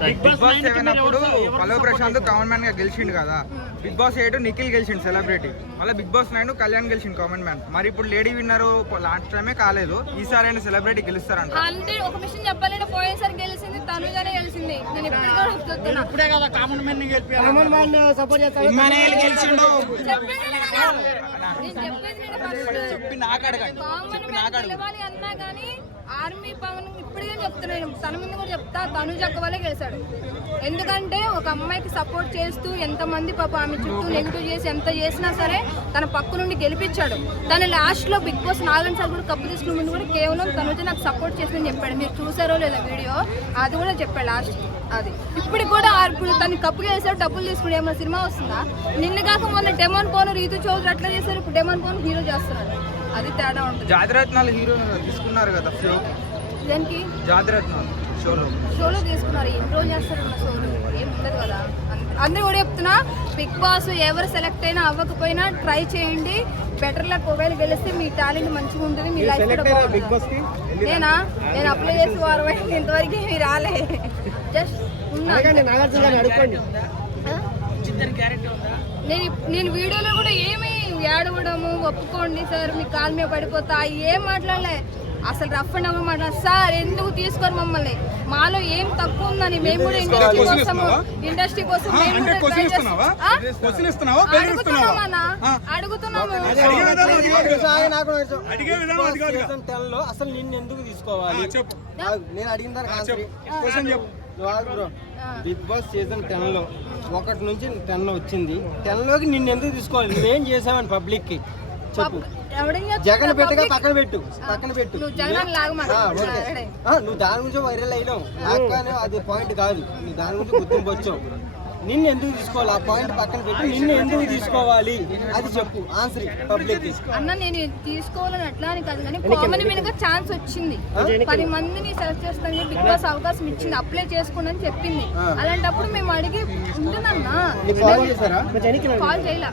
Big boss 7 అప్పుడు పల్లవి Prashanth common man గా గెలిచిండు కదా. బిగ్ బాస్ 8 నిఖిల్ గెలిచిండు సెలబ్రిటీ. మళ్ళీ బిగ్ బాస్ 9 కళ్యాణ్ గెలిచిండు కామన్ మ్యాన్. మరి ఇప్పుడు లేడీ విన్నర్ లాస్ట్ టైమే కాలేదు, ఈసారి అయినా సెలబ్రిటీ గెలుస్తారంట. అంటే ఒక విషయం చెప్పాలంటే పోయేసారి గెలిచింది తనుజానే గెలిచింది. నేను ఇప్పుడు కూడా చెప్తున్నా, ఇప్పుడే కదా కామన్ మ్యాన్ ని గెలిపారు. కామన్ మ్యాన్ సపోర్ట్ చేస్తారు. ఇమ్మానుయేల్ గెలిచిండు. గెలవాలి అన్నా కానీ ఆర్మీ పవన్ ఇప్పుడే చెప్తున్నాను, తన ముందు కూడా చెప్తా, తనుజ అక్క వల్లే గెలిచాడు. ఎందుకంటే ఒక అమ్మాయికి సపోర్ట్ చేస్తూ ఎంతమంది పాప ఆమె చుట్టూ నెగిటివ్ చేసి ఎంత చేసినా సరే తన పక్క నుండి గెలిపించాడు. తన లాస్ట్ లో బిగ్ బాస్ 4 సార్లు కూడా కప్పు తీసుకునే ముందు కూడా కేవలం తనుజ నాకు సపోర్ట్ చేస్తుందని చెప్పాడు. మీరు చూసారో లేదా వీడియో, అది కూడా చెప్పాడు లాస్ట్. అది ఇప్పుడు కూడా ఇప్పుడు తను కప్పు గెలిచాడు, డబ్బులు తీసుకుని ఏమైనా సినిమా వస్తుందా? నిన్న కాక మొన్న డెమోన్ పోను రీతు చౌదరి అట్లా చేశారు, ఇప్పుడు డెమోన్ పోను హీరో చేస్తున్నారు. అది తేడా ఉంటుంది. జాతిరత్నాలు హీరో తీసుకున్నారు కదా షో, దానికి జాతిరత్నాలు షోలో తీసుకున్నారు. ఎన్ని రోజులు చేస్తారన్న షోలు ఏం ఉండదు కదా. అందరూ కూడా చెప్తున్నా, బిగ్ బాస్ ఎవరు సెలెక్ట్ అయినా అవ్వకపోయినా ట్రై చేయండి. Better luck. ఒకవేళ గెలిస్తే మీ టాలెంట్ మంచిగా ఉంటుంది, మీ లైఫ్ కూడా బాగుంటుంది. నేను అప్లై చేసి వారం ఇంతవరకు ఏమి రాలే, జస్ట్ ఉన్నా. నేను వీడియోలో కూడా ఏమి ఏడవడము ఒప్పుకోండి సార్ మీ కాలు మీద పడిపోతా ఏం మాట్లాడలే. అసలు రఫ్ అండ్ డౌన్ మాట్లాడారు. సార్ ఎందుకు తీసుకొని మమ్మల్ని, మాలో ఏం తక్కువ ఉందని మేము కూడా ఇండస్ట్రీ కోసం అడుగుతున్నాము. అసలు నిన్ను ఎందుకు తీసుకోవాలి? నేను అడిగిన బిగ్ బాస్ సీజన్ 10 లో 1 నుంచి 10 వచ్చింది. 10 లోకి నిన్ను ఎందుకు తీసుకోవాలి? నువ్వేం చేసావని పబ్లిక్ కి చెప్పు. జగన్ పెట్టగా పక్కన పెట్టు. నువ్వు దాని గురించి వైరల్ అయినావు, కానీ అది పాయింట్ కాదు. నువ్వు దాని గురించి గుర్తింపు వచ్చావు. నిన్ను ఎందుకు తీసుకోవాలి? ఆ పాయింట్ పక్కన పెట్టి నిన్ను ఎందుకు తీసుకోవాలి అది చెప్పు. ఆన్సర్ పబ్లిక్ అన్న. నేను తీసుకోవాలని ఎట్లా అని కాదు, కానీ కామన్ మీద ఛాన్స్ వచ్చింది. 10 మందిని సెలెక్ట్ చేస్తాను, బిగ్ బాస్ అవకాశం ఇచ్చింది, అప్లై చేసుకోండి అని చెప్పింది. అలాంటప్పుడు మేము అడిగి ఉంటుందన్నా. కాల్ చేయలా